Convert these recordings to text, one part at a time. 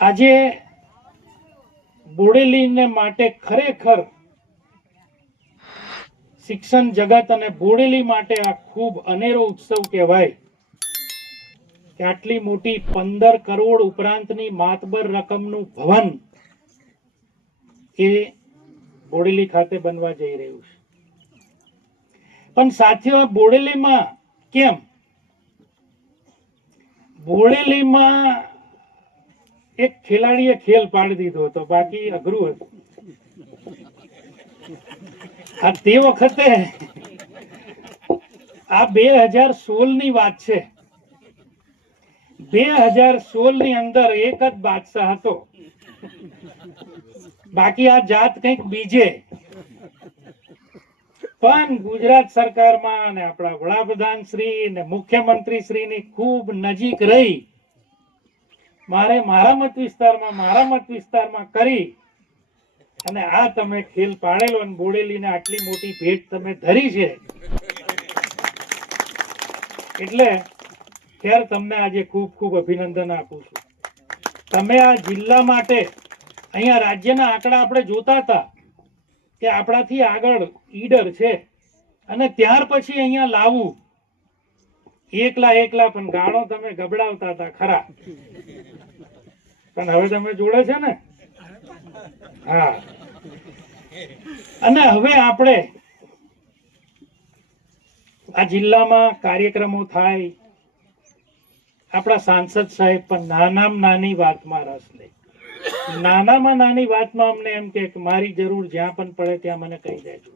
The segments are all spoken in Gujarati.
આજે બોડેલીને માટે ખરેખર શિક્ષણ જગત અને બોડેલી માટે આ ખૂબ અનેરો ઉત્સવ કહેવાય. કે આટલી મોટી પંદર કરોડ ઉપરાંતની માતબર રકમનું ભવન એ બોડેલી ખાતે બનવા જઈ રહ્યું છે. પણ સાથીઓ બોડેલીમાં કેમ? બોડેલીમાં એક ખેલાડીએ ખેલ પાડી દીધો હતો, બાકી અઘરું હતું. તે વખતે આ બે હજાર સોળની વાત છે. બે હજાર સોળની અંદર એક જ બાદશાહ હતો. બાકી આ જાત કંઈક બીજે. પણ ગુજરાત સરકારમાં અને આપણા વડાપ્રધાન શ્રી ને મુખ્યમંત્રી શ્રી ની ખૂબ નજીક રહી. મારે મારા મત વિસ્તારમાં, મારા મત વિસ્તારમાં કરી અને આ તમે ખેલ પાડેલો અને બોડેલીને આટલી મોટી ભેટ તમે ધરી છે. એટલે ખેર તમને આજે ખૂબ ખૂબ અભિનંદન આપું છું. તમે આ જિલ્લા માટે અહીંયા રાજ્યના આંકડા આપણે જોતા હતા કે આપણાથી આગળ ઈડર છે અને ત્યાર પછી અહીંયા લાવવું. એકલા એકલા પણ ગાળો તમે ગબડાવતા હતા ખરા. પણ હવે તમે જોડે છે ને? હા. અને હવે આપણે આ જિલ્લામાં કાર્યક્રમો થાય. આપણા સાંસદ સાહેબ પણ નાનામાં નાની વાતમાં રસ લે. નાનામાં નાની વાતમાં અમને એમ કે મારી જરૂર જ્યાં પણ પડે ત્યાં મને કહી દેજો.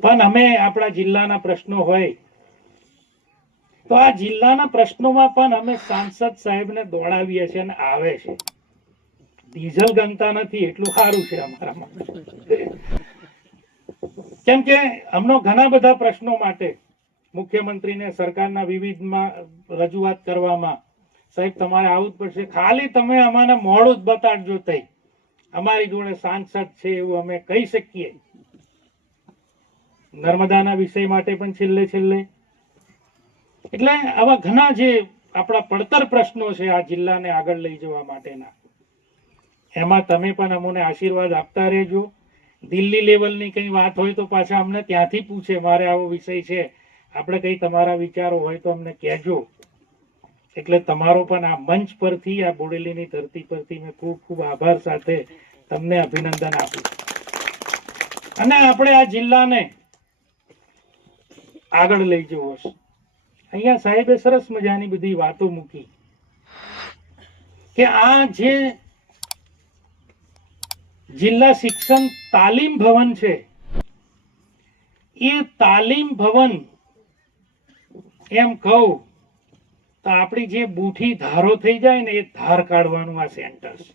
પણ અમે આપણા જિલ્લાના પ્રશ્નો હોય તો આ જિલ્લાના પ્રશ્નોમાં પણ અમે સાંસદ સાહેબને દોડાવીએ છીએ અને આવે છે. ડીઝલ ગમતા નથી, એટલું સારું છે અમારામાં કેમ કે અમનો ઘણા બધા પ્રશ્નો માટે મુખ્યમંત્રીને સરકારના વિવિધમાં રજૂઆત કરવામાં. સાહેબ, તમારે આવવું જ પડશે. ખાલી તમે અમારે મોડું જ બતાડજો તઈ. અમારી જોડે સાંસદ છે એવું અમે કહી શકીએ. નર્મદાના વિષય માટે પણ છેલ્લે છેલ્લે એટલે આવા ઘણા જે આપણા પડતર પ્રશ્નો છે આ જિલ્લાને આગળ લઈ જવા માટેના, એમાં તમે પણ અમને આશીર્વાદ આપતા રહેજો. દિલ્હી લેવલની કઈ વાત હોય તો પાછા અમને ત્યાંથી પૂછે, મારે આવો વિષય છે, આપણે કઈ તમારા વિચારો હોય તો અમને કહેજો. એટલે તમારો પણ આ મંચ પરથી, આ બોડેલીની ધરતી પરથી મેં ખૂબ ખૂબ આભાર સાથે તમને અભિનંદન આપું અને આપણે આ જિલ્લાને આગળ લઈ જવો છે અહીંયા સાહેબે સરસ મજાની બધી વાતો મૂકી કે આ જે જિલ્લા શિક્ષણ તાલીમ ભવન છે, એ તાલીમ ભવન, એમ કહું તો આપણી જે બુઠી ધારો થઈ જાય ને એ ધાર કાઢવાનું આ સેન્ટર છે.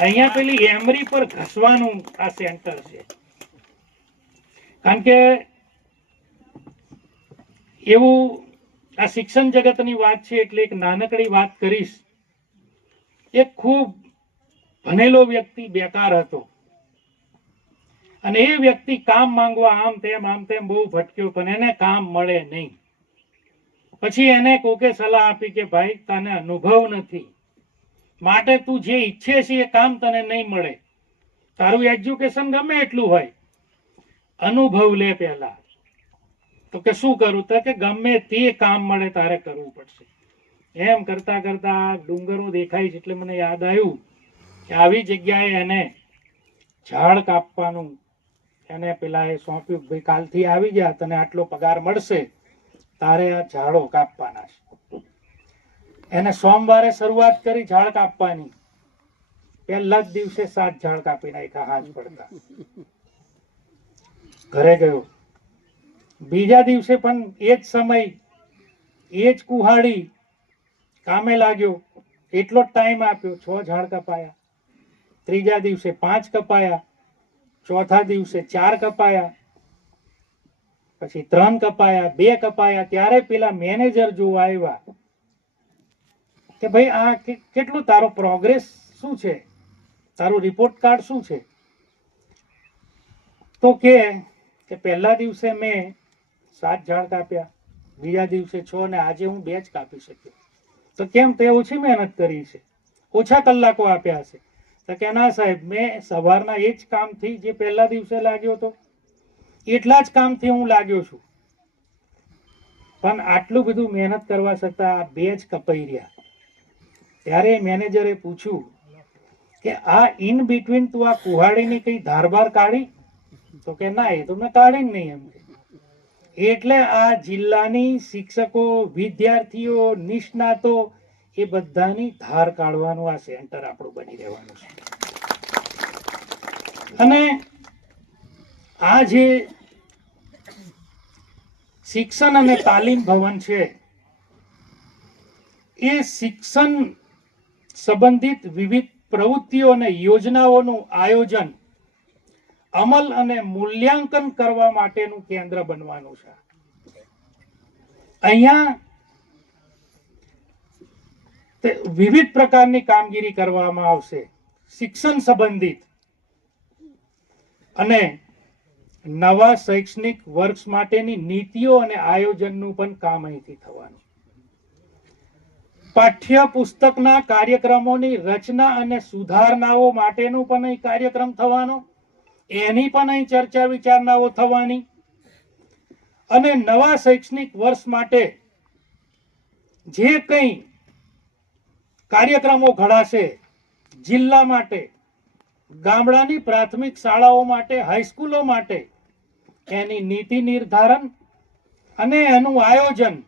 અહીંયા પેલી એમરી પર ઘસવાનું આ સેન્ટર છે. કારણ કે એવું આ શિક્ષણ જગતની વાત છે એટલે એક નાનકડી વાત કરીશ. એક ખૂબ ભણેલો વ્યક્તિ બેકાર હતો. અને એ વ્યક્તિ કામ માંગવા આમ તેમ આમ તેમ બહુ ભટક્યો, પણ એને કામ મળે નહીં. પછી એને કોકે સલાહ આપી કે ભાઈ, તને અનુભવ નથી. માટે તું જે ઈચ્છે છે એ કામ તને નહીં મળે. તારું એજ્યુકેશન ગમે એટલું હોય. અનુભવ લે પહેલા. તો કે શું કરું? તો કે ગમે તે કામ મળે તારે કરવું પડશે. એમ કરતા કરતા ડુંગરો દેખાય છે એટલે મને યાદ આવ્યું કે આવી જગ્યાએ એને ઝાડ કાપવાનું એને પેલા એ સોંપ્યું ભાઈ કાલથી આવી ગયા તને આટલો પગાર મળશે, તારે આ ઝાડો કાપવાના છે. એને સોમવારે શરૂઆત કરી ઝાડ કાપવાની. પહેલા જ દિવસે સાત ઝાડ કાપી નાખ્યા હાથ પડતા. ઘરે ગયો. બીજા દિવસે પણ એ જ સમય, એ જ કુહાડી કામે લાગ્યો. એટલો જ ટાઈમ આપ્યો. છ ઝાડ કપાયા. ત્રીજા દિવસે પાંચ કપાયા. ચોથા દિવસે ચાર કપાયા. પછી ત્રણ કપાયા, બે કપાયા. ત્યારે પેલા મેનેજર જોવા આવ્યા કે ભાઈ આ કેટલો તારો પ્રોગ્રેસ શું છે? તારું રિપોર્ટ કાર્ડ શું છે? તો કે પહેલા દિવસે મેં સાત ઝાડ કાપ્યા. બીજા દિવસે છ ને આજે હું બે જ કાપી શક્યો. તો કેમ તે ઓછી મહેનત કરી છે? ઓછા કલાકો આપ્યા છે તો કે ના સાહેબ, મેં સવારના એ જ કામથી જે પહેલા દિવસે લાગ્યો હતો, એટલા જ કામથી હું લાગ્યો છું. પણ આટલું બધું મહેનત કરવા છતાં બે જ કપાઈ રહ્યા. ત્યારે મેનેજરે પૂછ્યું કે આ ઇન બિટવીન તું આ કુહાડીની કઈ ધારબાર કાઢી? તો કે ના, એ તો મેં કાઢી જ નહીં એમ કે. એટલે આ જિલ્લાની શિક્ષકો, વિદ્યાર્થીઓ, નિષ્ણાતો એ બધાની ધાર કાઢવાનું આ સેન્ટર આપણું બની રહેવાનું છે. અને આ જે શિક્ષણ અને તાલીમ ભવન છે, એ શિક્ષણ સંબંધિત વિવિધ પ્રવૃત્તિઓ અને યોજનાઓનું આયોજન અમલ અને મૂલ્યાંકન કરવા માટેનું કેન્દ્ર બનવાનું છે. અહીંયા વિવિધ પ્રકારની કામગીરી કરવામાં આવશે. શિક્ષણ સંબંધિત અને નવા શૈક્ષણિક વર્ષ માટેની નીતિઓ અને આયોજનનું પણ કામ અહીંથી થવાનું. પાઠ્ય પુસ્તકના કાર્યક્રમોની રચના અને સુધારણાઓ માટેનું પણ અહીં કાર્યક્રમ થવાનો. એની પણ અહીં ચર્ચા વિચારણાઓ થવાની. અને નવા શૈક્ષણિક વર્ષ માટે જે કંઈ કાર્યક્રમો ઘડાશે, જિલ્લા માટે, ગામડાની પ્રાથમિક શાળાઓ માટે હાઈસ્કૂલો માટે, એની નીતિ નિર્ધારણ અને એનું આયોજન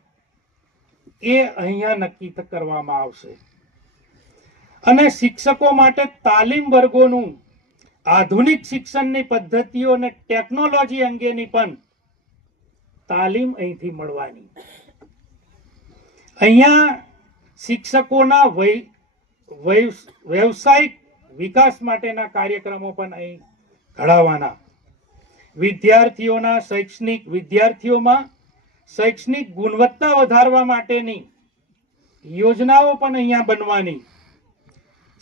એ અહીંયા નક્કી કરવામાં આવશે. અને શિક્ષકો માટે તાલીમ વર્ગોનું આધુનિક શિક્ષણની પદ્ધતિઓ અને ટેકનોલોજી અંગેની પણ તાલીમ અહીંથી મળવાની. અહીંયા શિક્ષકોના વ્યવસાયિક વિકાસ માટેના કાર્યક્રમો પણ અહીં ઘડાવાના. વિદ્યાર્થીઓના શૈક્ષણિક, વિદ્યાર્થીઓમાં શૈક્ષણિક ગુણવત્તા વધારવા માટેની યોજનાઓ પણ અહીંયા બનવાની.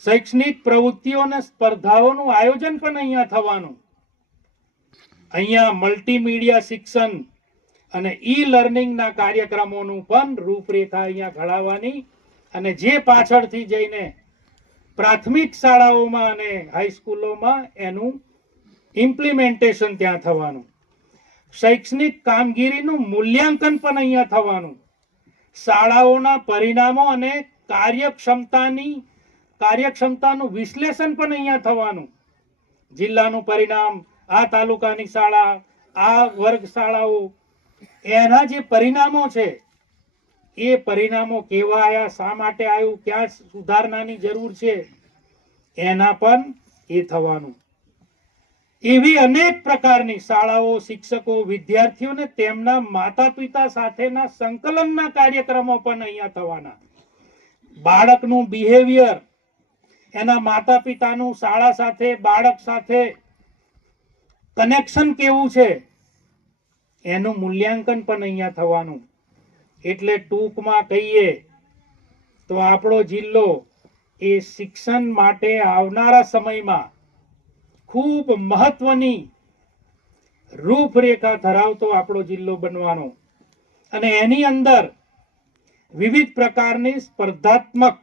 શૈક્ષણિક પ્રવૃત્તિઓ અને સ્પર્ધાઓનું આયોજન પણ અહીંયા થવાનું. અહીંયા મલ્ટીમીડિયા શિક્ષણ અને ઈ લર્નિંગના કાર્યક્રમોનું પણ રૂપરેખા અહીંયા ઘડાવવાની અને જે પાછળથી જઈને પ્રાથમિક શાળાઓમાં અને હાઈસ્કૂલોમાં એનું ઇમ્પ્લિમેન્ટેશન ત્યાં થવાનું. શૈક્ષણિક કામગીરીનું મૂલ્યાંકન પણ અહીંયા થવાનું. શાળાઓના પરિણામો અને કાર્યક્ષમતાની કાર્યક્ષમતાનું વિશ્લેષણ પણ અહીંયા થવાનું. જિલ્લાનું પરિણામ, આ તાલુકાની શાળા, આ વર્ગ શાળાઓ, એના જે પરિણામો છે, એ પરિણામો કેવા આવ્યા શા માટે આવ્યું ક્યાં સુધારણાની જરૂર છે, એના પણ એ થવાનું. એવી અનેક પ્રકારની શાળાઓ, શિક્ષકો, વિદ્યાર્થીઓને તેમના માતા પિતા સાથેના સંકલનના કાર્યક્રમો પણ અહીંયા થવાના. બાળકનું બિહેવિયર એના માતા પિતાનું શાળા સાથે, બાળક સાથે કનેક્શન કેવું છે? એનું મૂલ્યાંકન પણ અહીંયા થવાનું. એટલે ટૂંકમાં કહીએ તો આપણો જિલ્લો એ શિક્ષણ માટે આવનારા સમયમાં ખૂબ મહત્વની રૂપરેખા ધરાવતો આપણો જિલ્લો બનવાનો. અને એની અંદર વિવિધ પ્રકારની સ્પર્ધાત્મક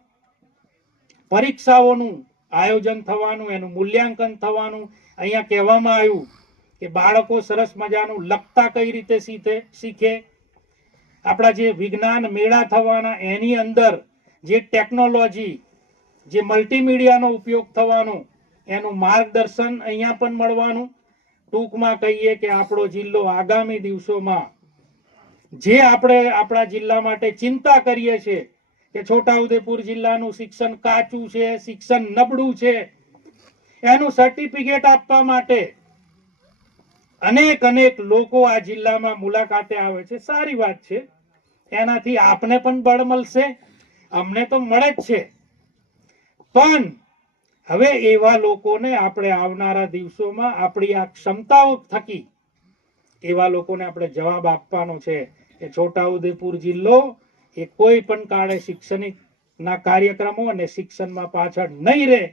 પરીક્ષાઓનું આયોજન થવાનું, એનું મૂલ્યાંકન થવાનું, અહીંયા કહેવામાં આવ્યું કે બાળકો સરસ મજાનું લખતા કઈ રીતે શીખે શીખે. આપણા જે વિજ્ઞાન મેળા થવાના, એની અંદર જે ટેકનોલોજી, જે મલ્ટીમીડિયાનો ઉપયોગ થવાનો, એનું માર્ગદર્શન અહીંયા પણ મળવાનું. ટૂંકમાં કહીએ કે આપણો જિલ્લો આગામી દિવસોમાં જે આપણે આપણા જિલ્લા માટે ચિંતા કરીએ છીએ કે છોટાઉદેપુર જિલ્લાનું શિક્ષણ કાચું છે, શિક્ષણ નબળું છે. એનું સર્ટિફિકેટ આપવા માટે અનેક અનેક લોકો આ જિલ્લામાં મુલાકાતે આવે છે. સારી વાત છે. એનાથી આપને પણ બળ મળશે, અમને તો મળે જ છે. પણ હવે એવા લોકોને આપણે આવનારા દિવસોમાં આપણી આ ક્ષમતાઓ થકી એવા લોકોને આપણે જવાબ આપવાનો છે કે છોટાઉદેપુર જિલ્લો એ કોઈ પણ કાળે શૈક્ષણિક ના કાર્યક્રમો અને શિક્ષણમાં પાછળ નહીં રહે,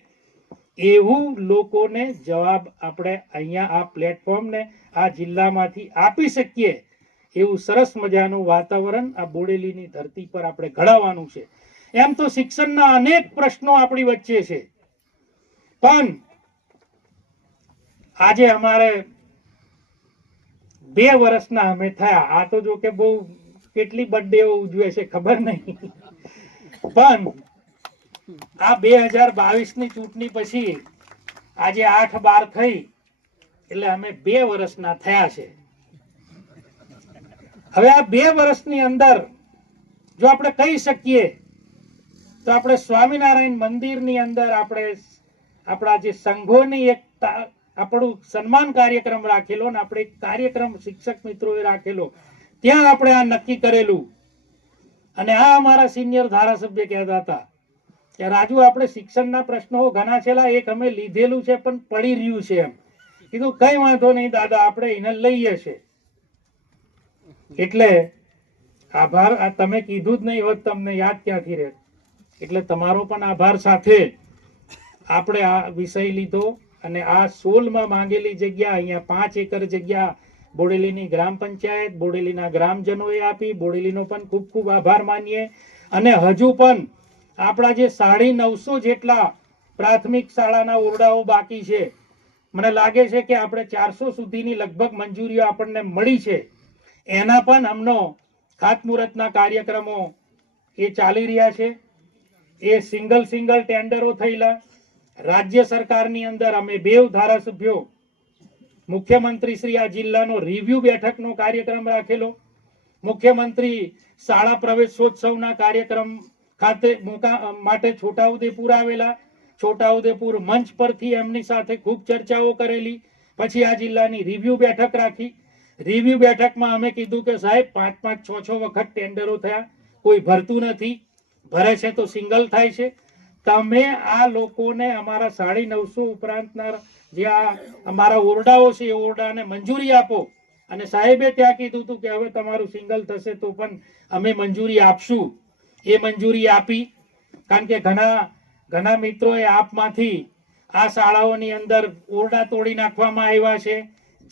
એવું લોકોને જવાબ આપણે અહીંયા આ પ્લેટફોર્મને આ જિલ્લામાંથી આપી શકીએ એવું સરસ મજાનું વાતાવરણ આ બોડેલીની ધરતી પર આપણે ઘડાવવાનું છે. એમ તો શિક્ષણના અનેક પ્રશ્નો આપણી વચ્ચે છે. પણ આજે અમારે બે વર્ષના અમે થયા. આ તો જો કે બહુ કેટલી બર્થડે ઉજવે છે ખબર નહીં. પણ આ બે હજાર બાવીસની ચૂંટણી પછી આજે આઠ બાર થઈ એટલે અમે બે વર્ષના થયા છે. હવે આ બે વર્ષની અંદર જો આપણે કહી શકીએ, તો આપણે સ્વામિનારાયણ મંદિરની અંદર આપણે આપણા જે સંઘોની એક આપણું સન્માન કાર્યક્રમ રાખેલો ને આપણે કાર્યક્રમ શિક્ષક મિત્રોએ રાખેલો ત્યાં આપણે આ નક્કી કરેલું. અને આ અમારા સિનિયર ધારાસભ્ય કહેતા હતા કે રાજુ, આપણે શિક્ષણના પ્રશ્નો ઘણા છેલા એક અમે લીધેલું છે, પણ પડી રહ્યું છે એમ. કીધું, કઈ વાંધો નહીં દાદા, આપણે એને લઈએ છે. એટલે આભાર, આ તમે કીધું જ નહીં હોત, તમને યાદ ક્યાંથી રહે? એટલે તમારો પણ આભાર સાથે આપણે આ વિષય લીધો અને આ સોલમાં માંગેલી જગ્યા, અહીંયા પાંચ એકર જગ્યા બોડેલીની ગ્રામ પંચાયત, બોડેલીના ગ્રામજનોએ આપી, બોડેલીનો પણ ખૂબ ખૂબ આભાર માનીએ. અને હજુ પણ આપણા જે સાડી નવસો જેટલા પ્રાથમિક શાળાના ઓરડાઓ બાકી છે, મને લાગે છે કે આપણે ચારસો સુધીની લગભગ મંજૂરીઓ આપણને મળી છે. એના પણ હમનો ખાતમુહૂર્તના કાર્યક્રમો એ ચાલી રહ્યા છે. એ સિંગલ સિંગલ ટેન્ડરો થયેલા. રાજ્ય સરકારની અંદર અમે બેવ ધારાસભ્યો મુખ્યમંત્રી શ્રી આ જિલ્લાનો રિવ્યુ બેઠકનો કાર્યક્રમ રાખેલો. મુખ્યમંત્રી શાળા પ્રવેશોત્સવના કાર્યક્રમ ખાતે માટે છોટાઉદેપુર આવેલા. છોટાઉદેપુર મંચ પરથી એમની સાથે ખૂબ ચર્ચાઓ કરેલી. પછી આ જિલ્લાની રિવ્યુ બેઠક રાખી. રિવ્યુ બેઠકમાં અમે કીધું કે સાહેબ, પાંચ પાંચ, છ છ વખત ટેન્ડરો થયા. કોઈ ભરતું નથી. ભરે છે તો સિંગલ થાય છે. તમે આ લોકોને અમારા સાડી નવસો ઉપરાંતના જે આ અમારા ઓરડાઓ છે, એ ઓરડાને મંજૂરી આપો. અને સાહેબે ત્યાં કીધું હતું કે હવે તમારું સિંગલ થશે તો પણ અમે મંજૂરી આપશું. એ મંજૂરી આપી. કારણ કે ઘણા ઘણા મિત્રોએ આપમાંથી આ શાળાઓની અંદર ઓરડા તોડી નાખવામાં આવ્યા છે,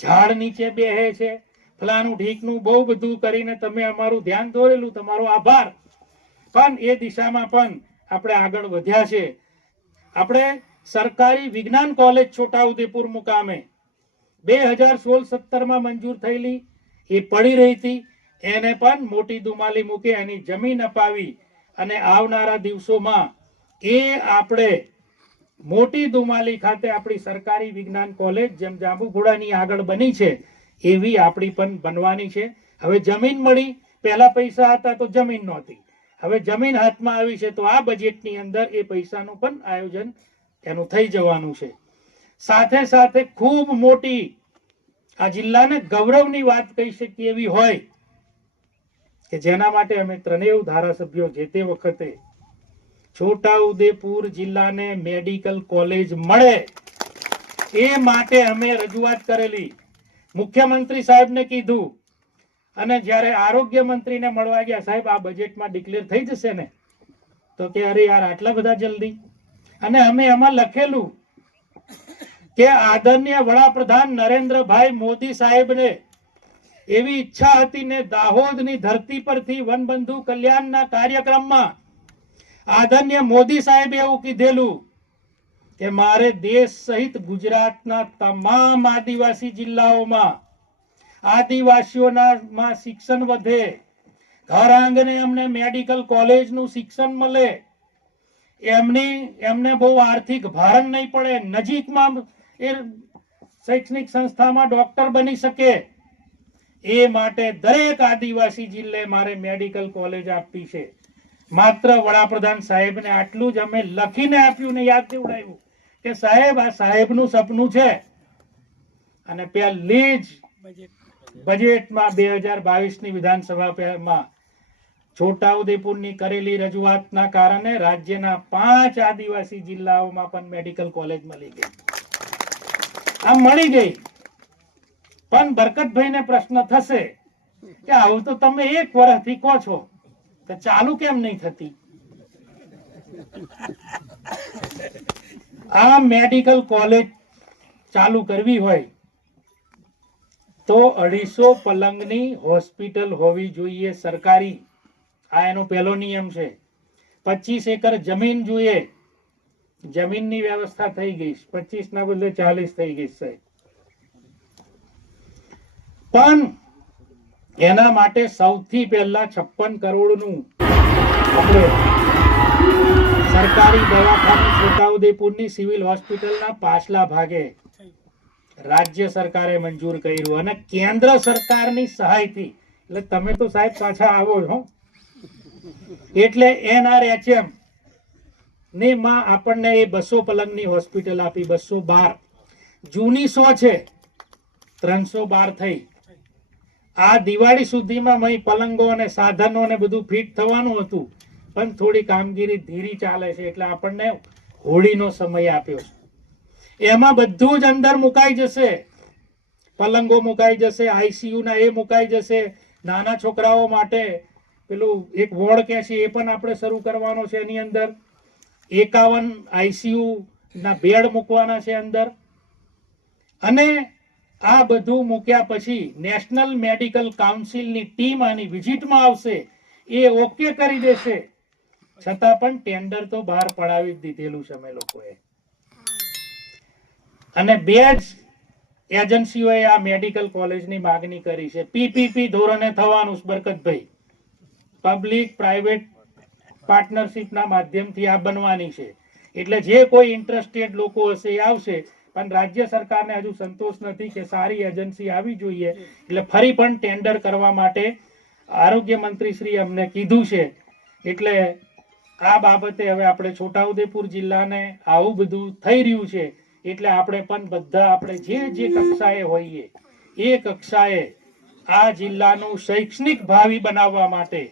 ઝાડ નીચે બેહે છે. ફલાનું ઢીકનું બહુ બધું કરીને તમે અમારું ધ્યાન દોરેલું, તમારો આભાર. પણ એ દિશામાં પણ આપણે આગળ વધ્યા છે. આપણે સરકારી વિજ્ઞાન કોલેજ છોટાઉદેપુર મુકામે બે હજાર સોળ સત્તરમાં મંજૂર થયેલી, એ પડી રહી હતી. એને પણ મોટી દુમાલી મૂકે એની જમીન અપાવી અને આવનારા દિવસોમાં એ આપણે મોટી દુમાલી ખાતે આપણી સરકારી વિજ્ઞાન કોલેજ જેમ જાંબુઘોડાની આગળ બની છે, એવી આપણી પણ બનવાની છે. હવે જમીન મળી, પહેલા પૈસા હતા તો જમીન નહોતી. હવે જમીન હાથમાં આવી છે તો આ બજેટની અંદર એ પૈસાનું પણ આયોજન એનું થઈ જવાનું છે. સાથે સાથે ખૂબ મોટી આ જિલ્લાને ગૌરવની વાત કહી શકીએ એવી હોય કે જેના માટે અમે ત્રણેય ધારાસભ્યો જે તે વખતે છોટાઉદેપુર જિલ્લાને મેડિકલ કોલેજ મળે એ માટે અમે રજૂઆત કરેલી. મુખ્યમંત્રી સાહેબને કીધું અને જ્યારે આરોગ્ય મંત્રીને મળવા ગયા, સાહેબ, આ બજેટમાં ડિક્લેર થઈ જશે ને? તો કે અરે યાર, આટલા બધા જલ્દી? અને અમે એમાં લખેલું કે આદરણીય વડાપ્રધાન નરેન્દ્રભાઈ મોદી સાહેબને એવી ઈચ્છા હતી ને દાહોદની ધરતી પરથી વનબંધુ કલ્યાણના કાર્યક્રમમાં આદરણીય મોદી સાહેબે એવું કીધેલું કે મારે દેશ સહિત ગુજરાતના તમામ આદિવાસી જિલ્લાઓમાં આદિવાસીઓના શિક્ષણ વધે. ઘર આંગણે અમને મેડિકલ કોલેજનું શિક્ષણ મળે. એમની એમને બહુ આર્થિક ભારણ નહીં પડે. નજીકમાં એ શૈક્ષણિક સંસ્થામાં ડોક્ટર બની શકે. એ માટે દરેક આદિવાસી જિલ્લે મારે મેડિકલ કોલેજ આપવી છે. માત્ર વડાપ્રધાન સાહેબને આટલું જ અમે લખીને આપ્યું ને યાદ દેવડાવ્યું કે સાહેબ આ સાહેબનું સપનું છે. અને પહેલી જ બજેટમાં બે હજાર બાવીસની વિધાનસભામાં છોટાઉદેપુરની કરેલી રજૂઆતના કારણે રાજ્યના પાંચ આદિવાસી જિલ્લાઓમાં પણ મેડિકલ કોલેજ મળી ગઈ. આમ મળી ગઈ. પણ બરકતભાઈને પ્રશ્ન થશે કે આવું તો તમે એક વર્ષથી કહો છો તો ચાલુ કેમ નહીં થતી? આ મેડિકલ કોલેજ ચાલુ કરવી હોય તો અઢીસો પલંગની હોસ્પિટલ હોવી જોઈએ સરકારી. આ એનો પહેલો નિયમ છે. પચીસ એકર જમીન જોઈએ. જમીનની વ્યવસ્થા થઈ ગઈ પચીસ ના બદલે ચાલીસ થઈ ગઈ સાહેબ. પણ એના માટે સૌથી પહેલા છપ્પન કરોડનું આપણે સરકારી દવાખાનું છોટાઉદેપુરની સિવિલ હોસ્પિટલના પાછલા ભાગે રાજ્ય સરકારે મંજૂર કર્યું અને કેન્દ્ર સરકારની સહાયથી. એટલે તમે તો સાહેબ પાછા આવો છો. એટલે એનઆરએચએમ ને માં આપણને એ બસો પલંગની હોસ્પિટલ આપી, બસો બાર. જૂની સો છે, ત્રણસો બાર થઈ. આ દિવાળી સુધીમાં મય પલંગો અને સાધનો ને બધું ફિટ થવાનું હતું, પણ થોડી કામગીરી ધીરી ચાલે છે, એટલે આપણને હોળીનો સમય આપ્યો છે. એમાં બધું જ અંદર મુકાઈ જશે. પલંગો મુકાઈ જશે આઈસીયુ ના એ મુકાઈ જશે. નાના છોકરાઓ માટે પેલું એક વોર્ડ કે છે, એ પણ આપણે શરૂ કરવાનો છે એની અંદર. એકાવન આઈસીયુ ના બેડ મૂકવાના છે અંદર. અને આ બધું મૂક્યા પછી નેશનલ મેડિકલ કાઉન્સિલની ટીમ આની વિઝિટમાં આવશે. એ ઓકે કરી દેશે. છતાં પણ ટેન્ડર તો બહાર પડાવી દીધેલું છે અમે લોકોએ. અને બે જ એજન્સીઓએ આ મેડિકલ કોલેજની માગણી કરી છે. પીપીપી ધોરણે થવાનું બરકતભાઈ. પબ્લિક પ્રાઇવેટ પાર્ટનરશિપના માધ્યમથી આ બનવાની છે. એટલે જે કોઈ ઇન્ટરેસ્ટેડ લોકો હશે એ આવશે, પણ રાજ્ય સરકારને હજુ સંતોષ નથી કે સારી એજન્સી આવી જોઈએ. એટલે ફરી પણ ટેન્ડર કરવા માટે આરોગ્ય મંત્રી શ્રી અમને કીધું છે. એટલે આ બાબતે હવે આપણે છોટાઉદેપુર જિલ્લાને આવું બધું થઈ રહ્યું છે. એટલે આપણે પણ બધા આપણે જે જે કક્ષાએ હોઈએ, એ કક્ષાએ આ જિલ્લાનું શૈક્ષણિક ભાવિ બનાવવા માટે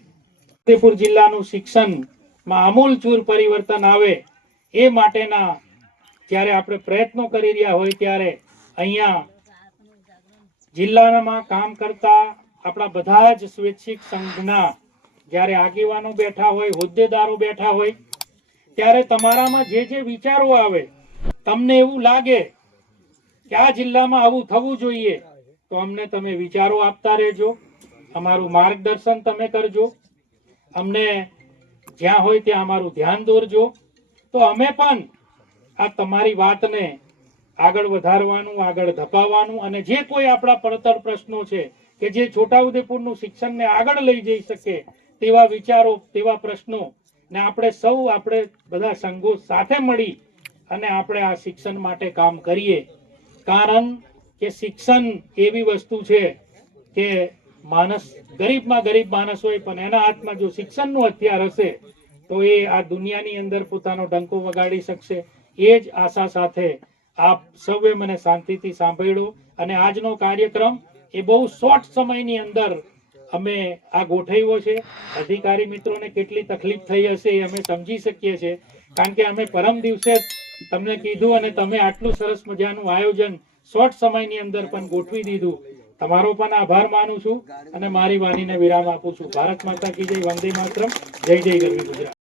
છોટાઉદેપુર જિલ્લાનું શિક્ષણમાં આમૂલચૂર પરિવર્તન આવે એ માટેના જ્યારે આપણે પ્રયત્નો કરી રહ્યા હોય ત્યારે અહીંયા જિલ્લામાં કામ કરતા આપણા બધા જ સ્વૈચ્છિક સંઘના જ્યારે આગેવાનો બેઠા હોય, હોદ્દેદારો બેઠા હોય, ત્યારે તમારામાં જે જે વિચારો આવે, તમને એવું લાગે કે આ જિલ્લામાં આવું થવું જોઈએ, તો અમને તમે વિચારો આપતા રહેજો, અમારું માર્ગદર્શન તમે કરજો અમને જ્યાં હોય ત્યાં અમારું ધ્યાન દોરજો. તો અમે પણ આ તમારી વાતને આગળ વધારવાનું, આગળ ધપાવવાનું અને જે કોઈ આપણા પડતર પ્રશ્નો છે કે જે છોટાઉદેપુરનું શિક્ષણને આગળ લઈ જઈ શકે તેવા વિચારો, તેવા પ્રશ્નો ને આપણે સૌ, આપણે બધા સંઘો સાથે મળી અને આપણે આ શિક્ષણ માટે કામ કરીએ. કારણ કે શિક્ષણ એવી વસ્તુ છે કે માણસ, ગરીબમાં ગરીબ માણસ હોય, પણ એના હાથમાં જો શિક્ષણનું હથિયાર હશે, તો એ આ દુનિયાની અંદર પોતાનો ડંકો વગાડી શકશે. એ જ આશા સાથે આપ સૌએ મને શાંતિથી સાંભળ્યો અને આજનો કાર્યક્રમ એ બહુ શોર્ટ સમયની અંદર અમે આ ગોઠવ્યો છે. અધિકારી મિત્રોને કેટલી તકલીફ થઈ હશે એ અમે સમજી શકીએ છીએ. કારણ કે અમે પરમ દિવસે તમને કીધું અને તમે આટલું સરસ મજાનું આયોજન શોર્ટ સમયની અંદર પણ ગોઠવી દીધું. તમારો પણ આભાર માનું છું અને મારી વાણીને વિરામ આપું છું. ભારત માતા કી જય, વંદે માતરમ. જય જય ગરવી ગુજરાત.